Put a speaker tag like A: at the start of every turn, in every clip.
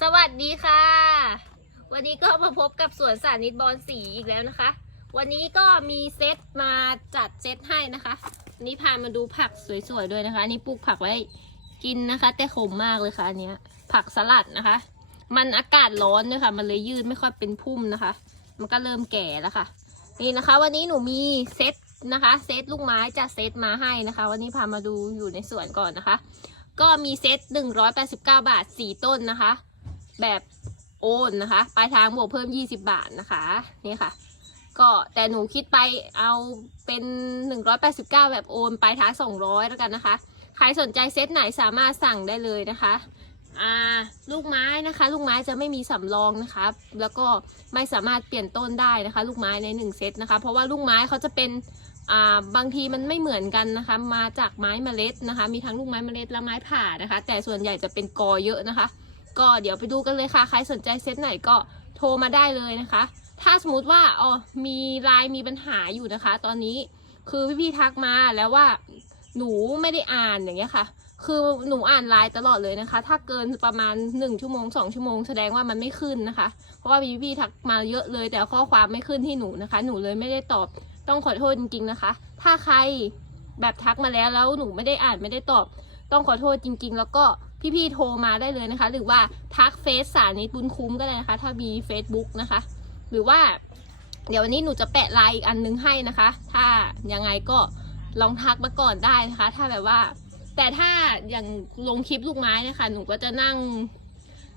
A: สวัสดีค่ะ วันนี้ก็มาพบกับสวนสานิตบอลสีอีกแล้วนะคะ วันนี้ก็มีเซตมาจัดเซตให้นะคะนี้พามาดูผักสวยๆด้วยนะคะอันนี้ปลูกผักไว้กินนะคะ แต่ขมมากเลยค่ะอันเนี้ย ผักสลัดนะคะ มันอากาศร้อนด้วยค่ะ มันเลยยืดไม่ค่อยเป็นพุ่มนะคะ มันก็เริ่มแก่แล้วค่ะ นี่นะคะ วันนี้หนูมีเซตนะคะเซตลูกไม้จัดเซตมาให้นะคะ วันนี้พามาดูอยู่ในสวนก่อนนะคะ ก็มีเซต189 บาท 4 ต้นนะคะ แบบโอนนะคะ ปลายทางบวกเพิ่ม 20 บาทนะคะ นี่ค่ะ ก็แต่หนูคิดไปเอาเป็น 189 แบบโอน ปลายทาง 200 แล้วกันนะคะ ใครสนใจเซตไหนสามารถสั่งได้เลยนะคะอ่าลูกไม้นะคะ ลูกไม้จะไม่มีสำรองนะคะแล้วก็ไม่สามารถเปลี่ยนต้นได้นะคะ ลูกไม้ในหนึ่งเซตนะคะ เพราะว่าลูกไม้เขาจะเป็นอ่าบางทีมันไม่เหมือนกันนะคะ มาจากไม้เมล็ดนะคะ มีทั้งลูกไม้เมล็ดและไม้ผ่านะคะ แต่ส่วนใหญ่จะเป็นกอเยอะนะคะ ก็เดี๋ยวไปดูกันเลยค่ะ ใครสนใจเซตไหนก็โทรมาได้เลยนะคะ ถ้าสมมติว่าอ๋อมีไลน์มีปัญหาอยู่นะคะ ตอนนี้คือพี่ๆทักมาแล้วว่าหนูไม่ได้อ่านอย่างเงี้ยค่ะ คือหนูอ่านไลน์ตลอดเลยนะคะ ถ้าเกินประมาณ 1 ชั่วโมง 2 ชั่วโมงแสดงว่ามันไม่ขึ้นนะคะ เพราะว่ามีพี่ทักมาเยอะเลย แต่ข้อความไม่ขึ้นที่หนูนะคะ หนูเลยไม่ได้ตอบ ต้องขอโทษจริงๆนะคะ ถ้าใครแบบทักมาแล้วแล้วหนูไม่ได้อ่านไม่ได้ตอบ ต้องขอโทษจริง ๆ แล้วก็ พี่ๆโทรมาได้เลยนะคะ หรือว่าทักเฟซสานิตบุญคุ้มก็ได้นะคะ ถ้ามี Facebook นะคะ หรือว่า เดี๋ยววันนี้หนูจะแปะไลน์อีกอันนึงให้นะคะ ถ้ายังไงก็ลองทักมาก่อนได้นะคะ ถ้าแบบว่า แต่ถ้าอย่างลงคลิปลูกไม้นะคะ หนูก็จะนั่ง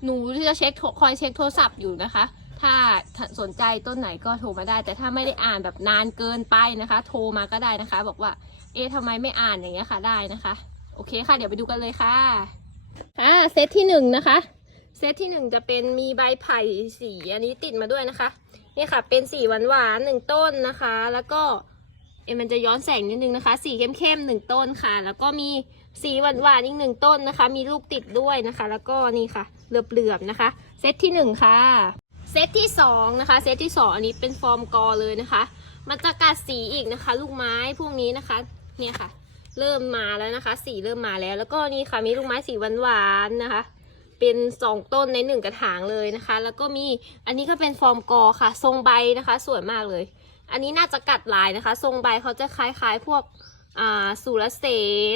A: หนูจะเช็คคอยเช็คโทรศัพท์อยู่นะคะถ้าสนใจต้นไหนก็โทรมาได้ แต่ถ้าไม่ได้อ่านแบบนานเกินไปนะคะ โทรมาก็ได้นะคะ บอกว่า เอ๊ะทำไมไม่อ่านอย่างเงี้ยค่ะได้นะคะ โอเคค่ะ เดี๋ยวไปดูกันเลยค่ะ อ่าเซตที่หนึ่งนะคะ เซตที่หนึ่งจะเป็นมีใบไผ่สีอันนี้ติดมาด้วยนะคะนี่ค่ะ เป็นสีหวานหวานหนึ่งต้นนะคะ แล้วก็เอ็มันจะย้อนแสงนิดนึงนะคะ สีเข้มๆหนึ่งต้นค่ะ แล้วก็มีสีหวานหวานอีกหนึ่งต้นนะคะ มีลูกติดด้วยนะคะ แล้วก็นี่ค่ะเหลือบๆนะคะ เซตที่หนึ่งค่ะ เซตที่สองนะคะ เซตที่สองอันนี้เป็นฟอร์มกอเลยนะคะ มันจะกัดสีอีกนะคะ ลูกไม้พวกนี้นะคะ เนี่ยค่ะ เริ่มมาแล้วนะคะ สีเริ่มมาแล้ว แล้วก็นี่ค่ะมีลูกไม้สีหวานๆนะคะ เป็นสองต้นในหนึ่งกระถางเลยนะคะ แล้วก็มีอันนี้ก็เป็นฟอร์มกอค่ะ ทรงใบนะคะ สวยมากเลย อันนี้น่าจะกัดลายนะคะ ทรงใบเขาจะคล้ายๆพวกอ่าสุรเส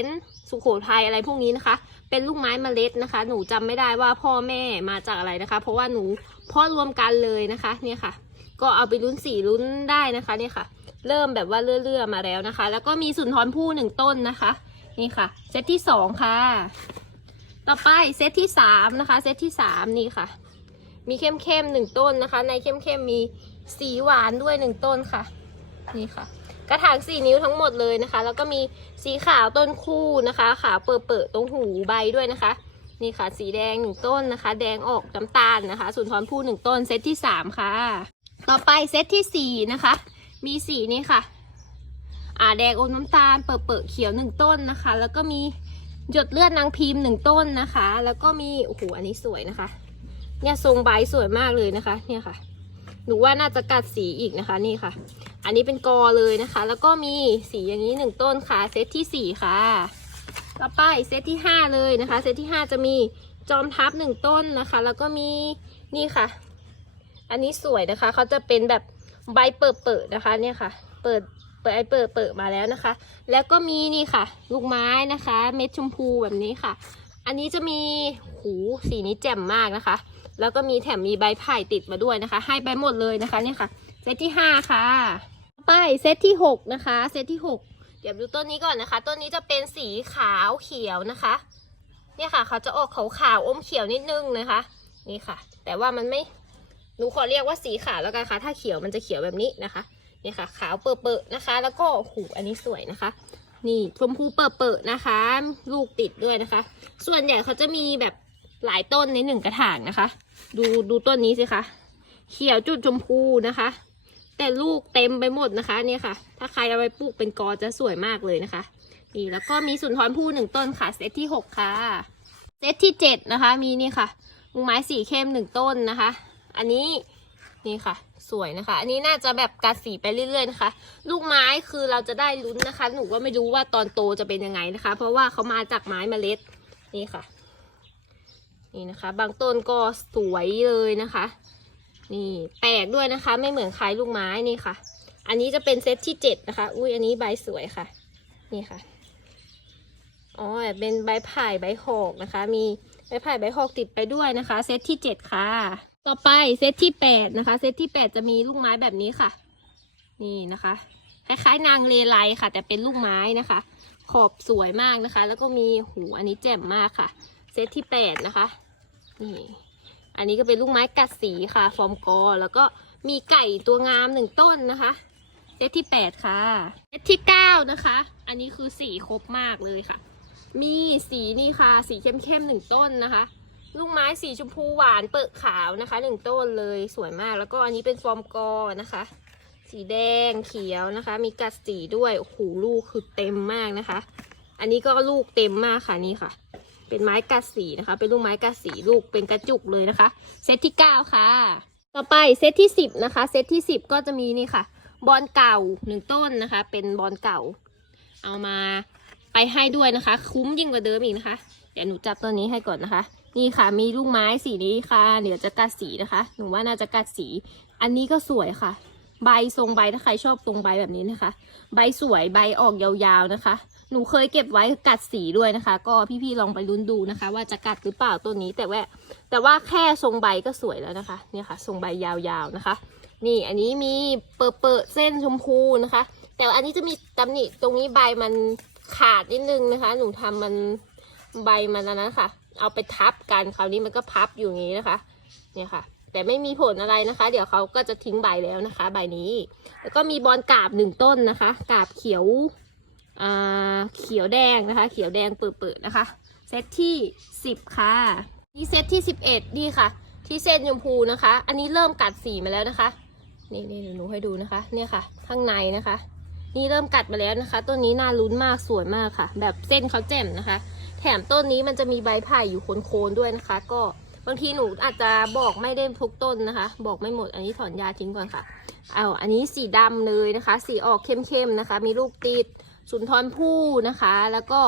A: นสุโขทัยอะไรพวกนี้นะคะ เป็นลูกไม้เมล็ดนะคะ หนูจำไม่ได้ว่าพ่อแม่มาจากอะไรนะคะ เพราะว่าหนูพ่อรวมกันเลยนะคะ เนี่ยค่ะ ก็เอาไปลุ้นสีลุ้นได้นะคะ เนี่ยค่ะ เริ่มแบบว่าเลื่อๆมาแล้วนะคะ แล้วก็มีสุนทรภู่หนึ่งต้นนะคะ นี่ค่ะ เซตที่สองค่ะ ต่อไปเซตที่สามนะคะ เซตที่สามนี่ค่ะ มีเข้มเข้มๆหนึ่งต้นนะคะ ในเข้มเข้มๆมีสีหวานด้วยหนึ่งต้นค่ะ นี่ค่ะ กระถางสี่นิ้วทั้งหมดเลยนะคะ แล้วก็มีสีขาวต้นคู่นะคะ ขาวเปิดเปิดๆตรงหูใบด้วยนะคะ นี่ค่ะ สีแดงหนึ่งต้นนะคะ แดงออกน้ำตาลนะคะ สุนทรภู่หนึ่งต้น เซตที่สามค่ะ ต่อไปเซตที่สี่นะคะ มีสีนี้ค่ะ อ่าแดงอมน้ำตาล เปิดเปิดเขียวหนึ่งต้นนะคะ แล้วก็มีหยดเลือดนางพิมพ์หนึ่งต้นนะคะ แล้วก็มีโอ้โหอันนี้สวยนะคะ เนี่ยทรงใบสวยมากเลยนะคะ เนี่ยค่ะหนูว่าน่าจะกัดสีอีกนะคะนี่ค่ะ อันนี้เป็นกอเลยนะคะ แล้วก็มีสีอย่างนี้หนึ่งต้นค่ะ เซตที่สี่ค่ะ ต่อไปเซตที่ห้าเลยนะคะ เซตที่ห้าจะมีจอมทัพหนึ่งต้นนะคะ แล้วก็มีนี่ค่ะ อันนี้สวยนะคะเขาจะเป็นแบบ ใบเปิดเปิดๆนะคะเนี่ยค่ะ เปิดเปิดไอเปิดเปิดมาแล้วนะคะ แล้วก็มีนี่ค่ะ ลูกไม้นะคะ เม็ดชมพูแบบนี้ค่ะ อันนี้จะมีหูสีนี้แจ่มมากนะคะ แล้วก็มีแถมมีใบไผ่ติดมาด้วยนะคะ ให้ไปหมดเลยนะคะเนี่ยค่ะเซตที่ห้าค่ะไปเซตที่หกนะคะเซตที่หกเดี๋ยวดูต้นนี้ก่อนนะคะต้นนี้จะเป็นสีขาวเขียวนะคะ เนี่ยค่ะ เขาจะออกขาวขาวๆอมเขียวนิดนึงนะคะ นี่ค่ะ แต่ว่ามันไม่ หนูขอเรียกว่าสีขาวแล้วกันค่ะ ถ้าเขียวมันจะเขียวแบบนี้นะคะเนี่ยค่ะ ขาวเปิดๆนะคะ แล้วก็หูอันนี้สวยนะคะ นี่ชมพูเปิดๆนะคะ ลูกติดด้วยนะคะ ส่วนใหญ่เขาจะมีแบบหลายต้นในหนึ่งกระถางนะคะ ดูดูต้นนี้สิคะเขียวจุดชมพูนะคะ แต่ลูกเต็มไปหมดนะคะเนี่ยค่ะ ถ้าใครเอาไปปลูกเป็นกอจะสวยมากเลยนะคะนี่แล้วก็มีสุนทรภู่หนึ่งต้นค่ะเซตที่หกค่ะเซตที่เจ็ดนะคะ มีนี่ค่ะลูกไม้สีเข้มหนึ่งต้นนะคะ อันนี้นี่ค่ะ สวยนะคะ อันนี้น่าจะแบบกัดสีไปเรื่อยๆนะคะ ลูกไม้คือเราจะได้ลุ้นนะคะ หนูก็ไม่รู้ว่าตอนโตจะเป็นยังไงนะคะ เพราะว่าเขามาจากไม้เมล็ดนี่ค่ะ นี่นะคะ บางต้นก็สวยเลยนะคะ นี่แปลกด้วยนะคะ ไม่เหมือนคล้ายลูกไม้นี่ค่ะ อันนี้จะเป็นเซตที่เจ็ดนะคะ อุ้ยอันนี้ใบสวยค่ะ นี่ค่ะอ๋อเป็นใบไผ่ใบหอกนะคะ มีใบไผ่ใบหอกติดไปด้วยนะคะ เซตที่เจ็ดค่ะ ต่อไปเซตที่แปดนะคะเซตที่แปดจะมีลูกไม้แบบนี้ค่ะ นี่นะคะคล้ายๆนางเลไลค่ะ แต่เป็นลูกไม้นะคะ ขอบสวยมากนะคะ แล้วก็มีหูอันนี้แจ่มมากค่ะ เซตที่แปดนะคะนี่อันนี้ก็เป็นลูกไม้กัดสีค่ะ ฟอร์มกอ แล้วก็มีไก่ตัวงามหนึ่งต้นนะคะเซตที่แปดค่ะเซตที่เก้านะคะ อันนี้คือสีครบมากเลยค่ะ มีสีนี่ค่ะ สีเข้มๆหนึ่งต้นนะคะ ลูกไม้สีชมพูหวานเปิดขาวนะคะหนึ่งต้นเลยสวยมากแล้วก็อันนี้เป็นฟอร์มกอนะคะ สีแดงเขียวนะคะ มีกัดสีด้วยโอ้โหลูกคือเต็มมากนะคะ อันนี้ก็ลูกเต็มมากค่ะนี่ค่ะ เป็นไม้กัดสีนะคะ เป็นลูกไม้กัดสีลูกเป็นกระจุกเลยนะคะ เซตที่เก้าค่ะ ต่อไปเซตที่สิบนะคะ เซตที่สิบก็จะมีนี่ค่ะ บอลเก่าหนึ่งต้นนะคะ เป็นบอลเก่า เอามาไปให้ด้วยนะคะ คุ้มยิ่งกว่าเดิมอีกนะคะ เดี๋ยวหนูจับตัวนี้ให้ก่อนนะคะ นี่ค่ะ มีลูกไม้สีนี้ค่ะ เดี๋ยวจะกัดสีนะคะ หนูว่าน่าจะกัดสี อันนี้ก็สวยค่ะ ใบทรงใบถ้าใครชอบทรงใบแบบนี้นะคะ ใบสวยใบออกยาวๆนะคะ หนูเคยเก็บไว้กัดสีด้วยนะคะ ก็พี่ๆลองไปลุ้นดูนะคะ ว่าจะกัดหรือเปล่าตัวนี้แต่ว่า แต่ว่าแค่ทรงใบก็สวยแล้วนะคะ เนี่ยค่ะ ทรงใบยาวๆนะคะ นี่อันนี้มีเปิดเปิดเส้นชมพูนะคะ แต่อันนี้จะมีตำหนิตรงนี้ใบมันขาดนิดนึงนะคะ หนูทำมันใบมันอันนั้นค่ะ เอาไปทับกันคราวนี้มันก็พับอยู่อย่างนี้นะคะ เนี่ยค่ะ แต่ไม่มีผลอะไรนะคะ เดี๋ยวเขาก็จะทิ้งใบแล้วนะคะ ใบนี้ แล้วก็มีบอลกาบหนึ่งต้นนะคะ กาบเขียวอ่าเขียวแดงนะคะ เขียวแดงเปิดๆนะคะ เซตที่สิบค่ะ นี่เซตที่สิบเอ็ดนี่ค่ะ ที่เส้นชมพูนะคะ อันนี้เริ่มกัดสีมาแล้วนะคะ นี่นี่หนูให้ดูนะคะ เนี่ยค่ะ ข้างในนะคะนี่เริ่มกัดมาแล้วนะคะ ต้นนี้น่าลุ้นมากสวยมากค่ะ แบบเส้นเขาแจ่มนะคะ แถมต้นนี้มันจะมีใบไผ่อยู่โคนๆด้วยนะคะ ก็บางทีหนูอาจจะบอกไม่ได้ทุกต้นนะคะ บอกไม่หมดอันนี้ถอนยาทิ้งก่อนค่ะเอาอันนี้สีดำเลยนะคะ สีออกเข้มๆนะคะ มีลูกติดสุนทรภู่นะคะ แล้วก็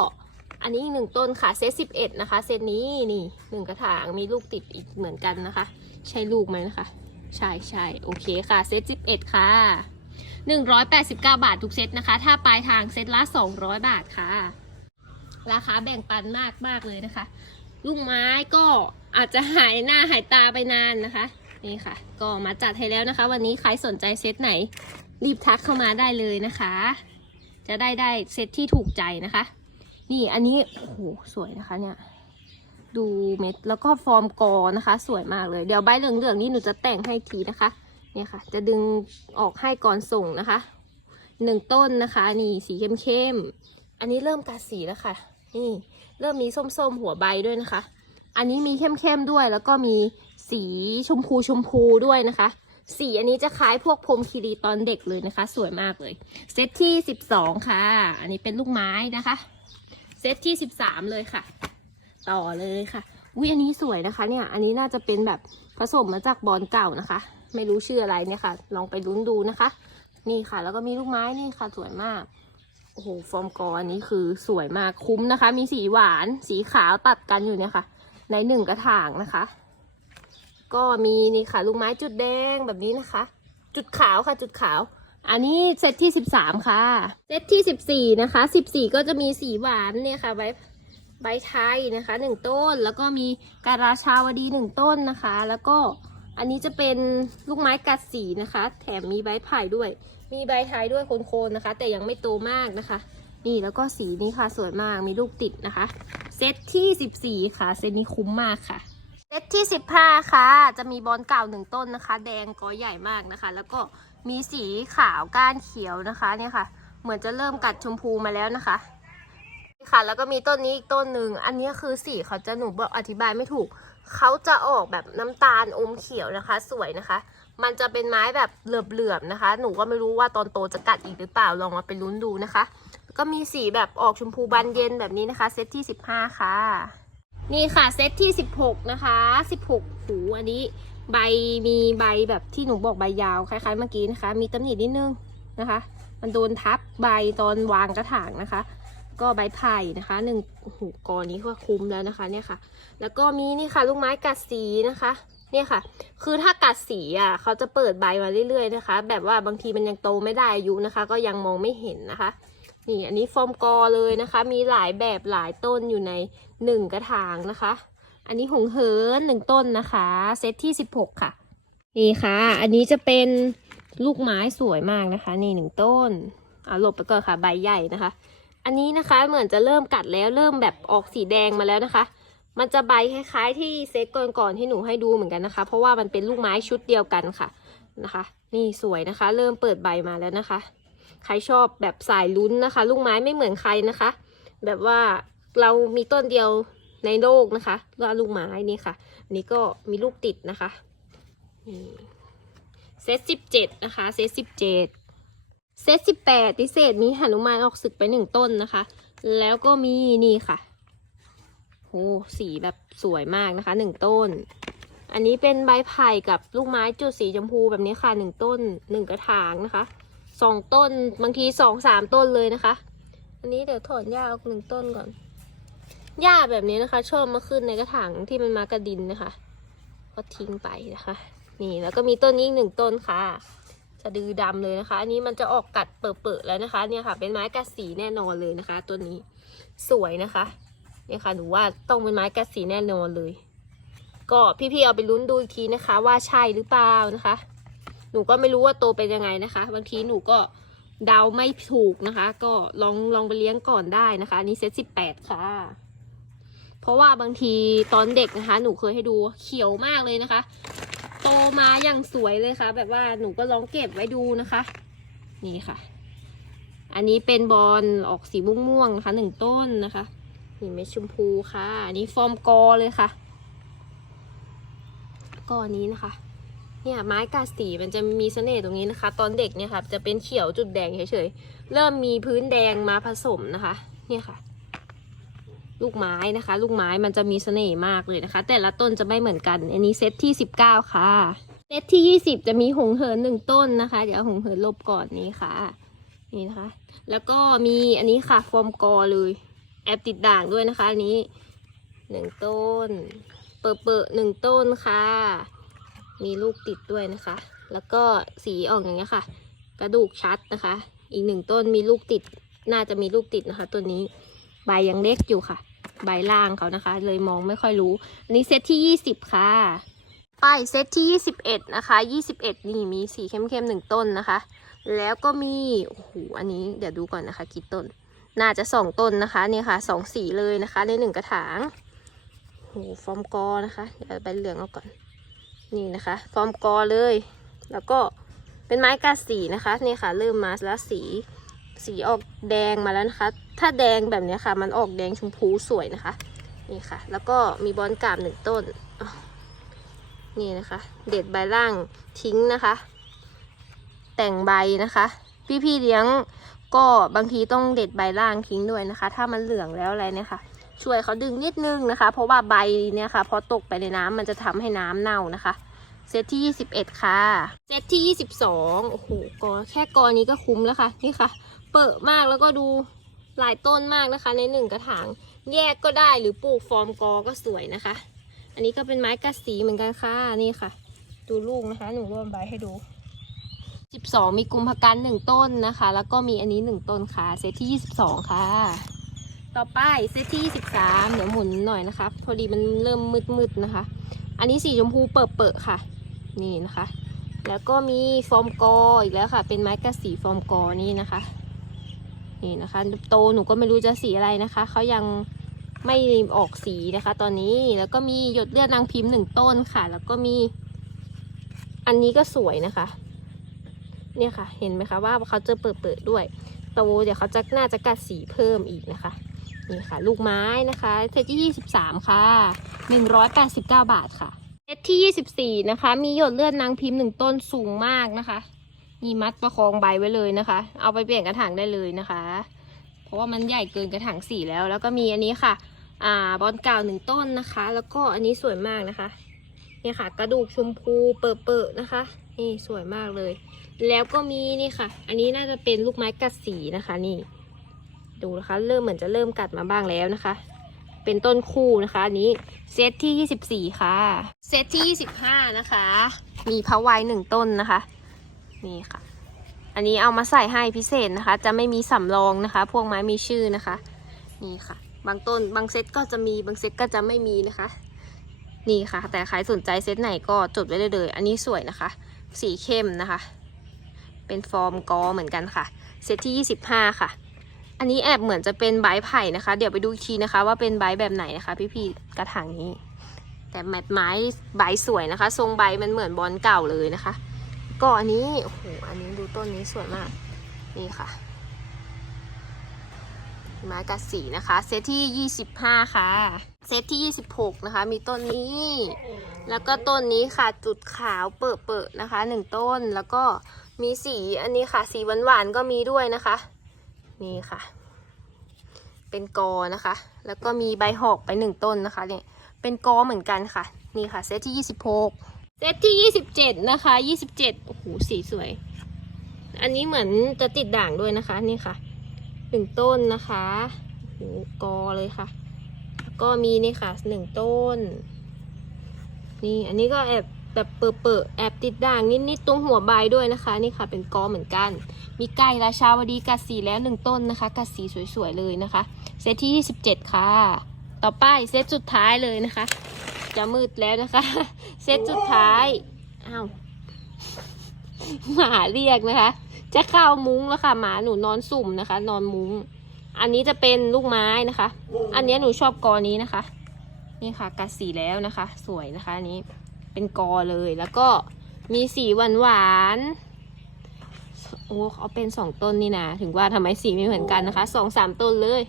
A: อันนี้อีกหนึ่งต้นค่ะเซตสิบเอ็ดนะคะ เซตนี้นี่หนึ่งกระถางมีลูกติดอีกเหมือนกันนะคะ ใช่ลูกไหมนะคะ ใช่ใช่โอเคค่ะเซตสิบเอ็ดค่ะหนึ่งร้อยแปดสิบเก้าบาททุกเซตนะคะ ถ้าปลายทางเซตละสองร้อยบาทค่ะ ราคาแบ่งปันมากมากเลยนะคะลูกไม้ก็อาจจะหายหน้าหายตาไปนานนะคะ นี่ค่ะ ก็มาจัดให้แล้วนะคะ วันนี้ใครสนใจเซตไหน รีบทักเข้ามาได้เลยนะคะ จะได้ได้เซตที่ถูกใจนะคะ นี่อันนี้โอ้โหสวยนะคะเนี่ยดูเม็ดแล้วก็ฟอร์มกอนะคะ สวยมากเลย เดี๋ยวใบเหลืองๆนี่หนูจะแต่งให้อีกทีนะคะ เนี่ยค่ะ จะดึงออกให้ก่อนส่งนะคะหนึ่งต้นนะคะ นี่สีเข้มๆอันนี้เริ่มกัดสีแล้วค่ะ นี่เริ่มมีส้มๆหัวใบด้วยนะคะ อันนี้มีเข้มๆด้วยแล้วก็มีสีชมพูชมพูด้วยนะคะ สีอันนี้จะคล้ายพวกพรมคีรีตอนเด็กเลยนะคะ สวยมากเลย เซตที่สิบสองค่ะ อันนี้เป็นลูกไม้นะคะ เซตที่สิบสามเลยค่ะ ต่อเลยค่ะวิอันนี้สวยนะคะเนี่ย อันนี้น่าจะเป็นแบบผสมมาจากบอลเก่านะคะ ไม่รู้ชื่ออะไรเนี่ยค่ะ ลองไปลุ้นดูนะคะ นี่ค่ะ แล้วก็มีลูกไม้นี่ค่ะ สวยมาก โอ้โห ฟอร์มกออันนี้คือสวยมากคุ้มนะคะ มีสีหวาน สีขาวตัดกันอยู่เนี่ยค่ะ ในหนึ่งกระถางนะคะ ก็มีนี่ค่ะ ลูกไม้จุดแดงแบบนี้นะคะ จุดขาวค่ะ จุดขาว อันนี้เซตที่สิบสามค่ะ เซตที่สิบสี่นะคะ สิบสี่ก็จะมีสีหวานเนี่ยค่ะใบใบไทยนะคะหนึ่งต้น แล้วก็มีการาชาวดีหนึ่งต้นนะคะ แล้วก็ อันนี้จะเป็นลูกไม้กัดสีนะคะ แถมมีใบไผ่ด้วย มีใบไทยด้วยโคนๆนะคะ แต่ยังไม่โตมากนะคะ นี่แล้วก็สีนี้ค่ะสวยมากมีลูกติดนะคะ เซตที่สิบสี่ค่ะ เซตนี้คุ้มมากค่ะ เซตที่สิบห้าค่ะ จะมีบอลเก่าหนึ่งต้นนะคะ แดงกอใหญ่มากนะคะ แล้วก็มีสีขาวก้านเขียวนะคะเนี่ยค่ะ เหมือนจะเริ่มกัดชมพูมาแล้วนะคะ ค่ะ แล้วก็มีต้นนี้อีกต้นหนึ่ง อันนี้คือสีเขาจะหนูบอกอธิบายไม่ถูก เขาจะออกแบบน้ำตาลอมเขียวนะคะ สวยนะคะ มันจะเป็นไม้แบบเหลือบๆนะคะ หนูก็ไม่รู้ว่าตอนโตจะกัดอีกหรือเปล่า ลองมาไปลุ้นดูนะคะ ก็มีสีแบบออกชมพูบานเย็นแบบนี้นะคะ เซตที่สิบห้าค่ะ นี่ค่ะเซตที่ 16 นะคะ 16 หูอันนี้ ใบมีใบแบบที่หนูบอกใบยาวคล้ายๆเมื่อกี้นะคะ มีตำหนินิดนึงนะคะ มันโดนทับใบตอนวางกระถางนะคะ ก็ใบไผ่นะคะหนึ่งโอ้โหกอนี้ก็คุ้มแล้วนะคะเนี่ยค่ะ แล้วก็มีนี่ค่ะลูกไม้กัดสีนะคะ เนี่ยค่ะ คือถ้ากัดสีอะเขาจะเปิดใบมาเรื่อยๆนะคะ แบบว่าบางทีมันยังโตไม่ได้อายุนะคะ ก็ยังมองไม่เห็นนะคะนี่อันนี้ฟอร์มกอเลยนะคะ มีหลายแบบหลายต้นอยู่ในหนึ่งกระถางนะคะ อันนี้หงเหินหนึ่งต้นนะคะ เซตที่สิบหกค่ะ นี่ค่ะ อันนี้จะเป็นลูกไม้สวยมากนะคะ นี่หนึ่งต้นเอาหลบไปก่อนค่ะ ใบใหญ่นะคะ อันนี้นะคะเหมือนจะเริ่มกัดแล้วเริ่มแบบออกสีแดงมาแล้วนะคะ มันจะใบคล้ายๆ ที่เซตก่อนๆที่หนูให้ดูเหมือนกันนะคะ เพราะว่ามันเป็นลูกไม้ชุดเดียวกันค่ะนะคะ นี่สวยนะคะ เริ่มเปิดใบมาแล้วนะคะ ใครชอบแบบสายลุ้นนะคะ ลูกไม้ไม่เหมือนใครนะคะ แบบว่าเรามีต้นเดียวในโลกนะคะว่าลูกไม้นี่ค่ะนนี้ก็มีลูกติดนะคะนี่เซตสิบเจ็ดนะคะ เซตสิบเจ็ด เซตสิบแปดพิเศษมีหนุมานออกศึกไปหนึ่งต้นนะคะ แล้วก็มีนี่ค่ะโหสีแบบสวยมากนะคะหนึ่งต้น อันนี้เป็นใบไผ่กับลูกไม้จุดสีชมพูแบบนี้ค่ะหนึ่งต้นหนึ่งกระถางนะคะสองต้นบางทีสองสามต้นเลยนะคะ อันนี้เดี๋ยวถอนหญ้าออกหนึ่งต้นก่อนหญ้าแบบนี้นะคะ ชอบมาขึ้นในกระถางที่มันมากระดินนะคะ ก็ทิ้งไปนะคะ นี่แล้วก็มีต้นนี้อีกหนึ่งต้นค่ะ จะดือดำเลยนะคะ อันนี้มันจะออกกัดเปิดๆแล้วนะคะ เนี่ยค่ะ เป็นไม้กัดสีแน่นอนเลยนะคะต้นนี้สวยนะคะเนี่ยค่ะหนูว่าต้องเป็นไม้กัดสีแน่นอนเลย ก็พี่ๆเอาไปลุ้นดูอีกทีนะคะ ว่าใช่หรือเปล่านะคะ หนูก็ไม่รู้ว่าโตเป็นยังไงนะคะ บางทีหนูก็เดาไม่ถูกนะคะ ก็ลองลองไปเลี้ยงก่อนได้นะคะอันนี้เซตสิบแปดค่ะ เพราะว่าบางทีตอนเด็กนะคะ หนูเคยให้ดูเขียวมากเลยนะคะ มาอย่างสวยเลยค่ะ แบบว่าหนูก็ลองเก็บไว้ดูนะคะ นี่ค่ะ อันนี้เป็นบอลออกสีม่วงๆนะคะหนึ่งต้นนะคะนี่เม็ดชมพูค่ะ อันนี้ฟอร์มกอเลยค่ะกอนี้นะคะ เนี่ยไม้กาสีมันจะมีเสน่ห์ตรงนี้นะคะ ตอนเด็กเนี่ยค่ะ จะเป็นเขียวจุดแดงเฉยๆเริ่มมีพื้นแดงมาผสมนะคะ เนี่ยค่ะ ลูกไม้นะคะ ลูกไม้มันจะมีเสน่ห์มากเลยนะคะ แต่ละต้นจะไม่เหมือนกัน อันนี้เซตที่สิบเก้าค่ะ เซตที่ยี่สิบจะมีหงเหินหนึ่งต้นนะคะ เดี๋ยวหงเหินลบก่อนนี้ค่ะ นี่นะคะ แล้วก็มีอันนี้ค่ะฟอร์มกอเลย แอบติดด่างด้วยนะคะอันนี้หนึ่งต้น เปิดเปิดหนึ่งต้นค่ะ มีลูกติดด้วยนะคะ แล้วก็สีออกอย่างเงี้ยค่ะ กระดูกชัดนะคะ อีกหนึ่งต้นมีลูกติด น่าจะมีลูกติดนะคะ ตัวนี้ ใบยังเล็กอยู่ค่ะ ใบล่างเขานะคะ เลยมองไม่ค่อยรู้ อันนี้เซตที่ยี่สิบค่ะ ไปเซตที่ยี่สิบเอ็ดนะคะยี่สิบเอ็ดนี่มีสีเข้มๆหนึ่งต้นนะคะ แล้วก็มี โอ้โห อันนี้เดี๋ยวดูก่อนนะคะกี่ต้น น่าจะสองต้นนะคะนี่ค่ะสองสีเลยนะคะ ในหนึ่งกระถางโอ้โหฟอร์มกอนะคะ เดี๋ยวใบเหลืองเอาก่อน นี่นะคะ ฟอร์มกอเลย แล้วก็เป็นไม้กาสีนะคะ นี่ค่ะเริ่มมาแล้วสี สีออกแดงมาแล้วนะคะ ถ้าแดงแบบนี้ค่ะ มันออกแดงชมพูสวยนะคะ นี่ค่ะ แล้วก็มีบอลกาบหนึ่งต้น นี่นะคะ เด็ดใบล่างทิ้งนะคะ แต่งใบนะคะ พี่ๆเลี้ยงก็บางทีต้องเด็ดใบล่างทิ้งด้วยนะคะ ถ้ามันเหลืองแล้วอะไรเนี่ยค่ะ ช่วยเขาดึงนิดนึงนะคะ เพราะว่าใบเนี่ยค่ะ พอตกไปในน้ำมันจะทำให้น้ำเน่านะคะเซตที่ 21 ค่ะ เซตที่ 22 โอ้โหกอแค่กอนี้ก็คุ้มแล้วค่ะ นี่ค่ะ เปิดมากแล้วก็ดูหลายต้นมากนะคะ ในหนึ่งกระถางแยกก็ได้หรือปลูกฟอร์มกอก็สวยนะคะ อันนี้ก็เป็นไม้กระสีเหมือนกันค่ะนี่ค่ะ ดูลูกนะคะ หนูรวมใบให้ดู 12 มีกุมภกันหนึ่งต้นนะคะ แล้วก็มีอันนี้หนึ่งต้นค่ะ เซตที่ 22 ค่ะ ต่อไปเซตที่ 23 เดี๋ยวหมุนหน่อยนะคะพอดีมันเริ่มมืดๆนะคะ อันนี้สีชมพูเปิดๆค่ะ นี่นะคะ แล้วก็มีฟอร์มกออีกแล้วค่ะ เป็นไม้กระสีฟอร์มกอนี่นะคะ นี่นะคะโตหนูก็ไม่รู้จะสีอะไรนะคะเขายังไม่ออกสีนะคะ ตอนนี้แล้วก็มีหยดเลือดนางพิมพ์หนึ่งต้นค่ะ แล้วก็มีอันนี้ก็สวยนะคะ เนี่ยค่ะ เห็นไหมคะว่าเขาจะเปิดๆด้วยโตเดี๋ยวเขาจะน่าจะกัดสีเพิ่มอีกนะคะ นี่ค่ะ ลูกไม้นะคะเซตที่23ค่ะ189บเก้าบาทค่ะเซตที่24นะคะ มีหยดเลือดนางพิมพ์หนึ่งต้นสูงมากนะคะ นี่มัดประคองใบไว้เลยนะคะ เอาไปเปลี่ยนกระถางได้เลยนะคะ เพราะว่ามันใหญ่เกินกระถางสีแล้ว แล้วก็มีอันนี้ค่ะ อ่าบอลเก่าหนึ่งต้นนะคะ แล้วก็อันนี้สวยมากนะคะเนี่ยค่ะ กระดูกชมพูเปิดๆนะคะ นี่สวยมากเลย แล้วก็มีนี่ค่ะ อันนี้น่าจะเป็นลูกไม้กัดสีนะคะนี่ ดูนะคะ เริ่มเหมือนจะเริ่มกัดมาบ้างแล้วนะคะ เป็นต้นคู่นะคะ อันนี้เซตที่24ค่ะ เซตที่25นะคะ มีพะไวหนึ่งต้นนะคะ นี่ค่ะ อันนี้เอามาใส่ให้พิเศษนะคะ จะไม่มีสำรองนะคะ พวกไม้มีชื่อนะคะ นี่ค่ะ บางต้นบางเซตก็จะมีบางเซตก็จะไม่มีนะคะ นี่ค่ะ แต่ใครสนใจเซตไหนก็จดไว้เลยเลย อันนี้สวยนะคะ สีเข้มนะคะ เป็นฟอร์มกอเหมือนกันค่ะ เซตที่ 25 ค่ะ อันนี้แอบเหมือนจะเป็นใบไผ่นะคะ เดี๋ยวไปดูอีกทีนะคะ ว่าเป็นใบแบบไหนนะคะ พี่ๆกระถางนี้แต่แมทไม้ใบสวยนะคะ ทรงใบมันเหมือนบอลเก่าเลยนะคะ ก็อันนี้โอ้โหอันนี้ดูต้นนี้สวยมาก นี่ค่ะไม้กัดสีนะคะ เซตที่ 25 ค่ะ เซตที่ 26 นะคะ มีต้นนี้ แล้วก็ต้นนี้ค่ะ จุดขาวเปิดๆนะคะหนึ่งต้น แล้วก็มีสีอันนี้ค่ะ สีหวานๆก็มีด้วยนะคะ นี่ค่ะ เป็นกอนะคะ แล้วก็มีใบหอกไปหนึ่งต้นนะคะเนี่ย เป็นกอเหมือนกันค่ะ นี่ค่ะ เซตที่ 26 เซตที่27นะคะ27โอ้โหสีสวย อันนี้เหมือนจะติดด่างด้วยนะคะนี่ค่ะหนึ่งต้นนะคะโอ้โหกอเลยค่ะ ก็มีนี่ค่ะหนึ่งต้น นี่อันนี้ก็แอบแบบเปิดๆแอบติดด่างนิดๆตรงหัวใบด้วยนะคะ นี่ค่ะเป็นกอเหมือนกัน มีไก่ราชาวดีกัดสีแล้วหนึ่งต้นนะคะ กัดสีสวยๆเลยนะคะ เซตที่ 27 ค่ะ ต่อไปเซตสุดท้ายเลยนะคะ จะมืดแล้วนะคะ เซตสุดท้ายอ้าวหมาเรียกนะคะ จะเข้ามุ้งแล้วค่ะ หมาหนูนอนสุ่มนะคะ นอนมุ้ง อันนี้จะเป็นลูกไม้นะคะ อันนี้หนูชอบกอนี้นะคะ นี่ค่ะกัดสีแล้วนะคะ สวยนะคะอันนี้เป็นกอเลยแล้วก็มีสีหวานหวานโอ้เขาเป็นสองต้นนี่นะ ถึงว่าทำไมสีไม่เหมือนกันนะคะสองสามต้นเลย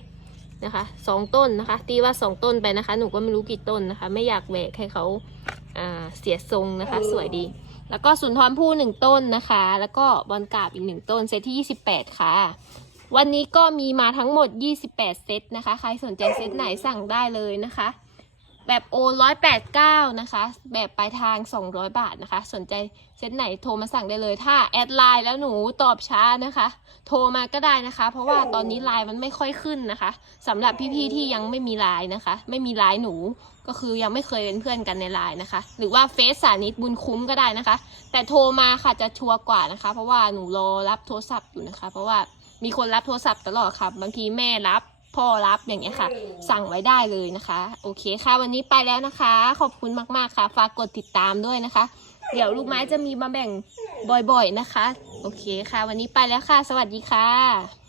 A: นะคะสองต้นนะคะ ตีว่าสองต้นไปนะคะ หนูก็ไม่รู้กี่ต้นนะคะ ไม่อยากแหวกให้เขาเสียทรงนะคะ สวยดี แล้วก็สุนทรภู่หนึ่งต้นนะคะ แล้วก็บอลกาบอีกหนึ่งต้นเซตที่ 28 ค่ะ วันนี้ก็มีมาทั้งหมด 28 เซตนะคะ ใครสนใจเซตไหนสั่งได้เลยนะคะ แบบโอร้อยแปดเก้านะคะ แบบปลายทาง200บาทนะคะ สนใจเซตไหนโทรมาสั่งได้เลย ถ้าแอดไลน์แล้วหนูตอบช้านะคะ โทรมาก็ได้นะคะ เพราะว่าตอนนี้ไลน์มันไม่ค่อยขึ้นนะคะสำหรับพี่ๆที่ยังไม่มีไลน์นะคะ ไม่มีไลน์หนูก็คือยังไม่เคยเป็นเพื่อนกันในไลน์นะคะ หรือว่าเฟซสานิตบุญคุ้มก็ได้นะคะ แต่โทรมาค่ะจะชัวร์กว่านะคะ เพราะว่าหนูรอรับโทรศัพท์อยู่นะคะ เพราะว่ามีคนรับโทรศัพท์ตลอดค่ะบางทีแม่รับ พ่อรับอย่างเงี้ยค่ะ สั่งไว้ได้เลยนะคะ โอเคค่ะ วันนี้ไปแล้วนะคะ ขอบคุณมากๆค่ะ ฝากกดติดตามด้วยนะคะ เดี๋ยวลูกไม้จะมีมาแบ่งบ่อยๆนะคะ โอเคค่ะ วันนี้ไปแล้วค่ะ สวัสดีค่ะ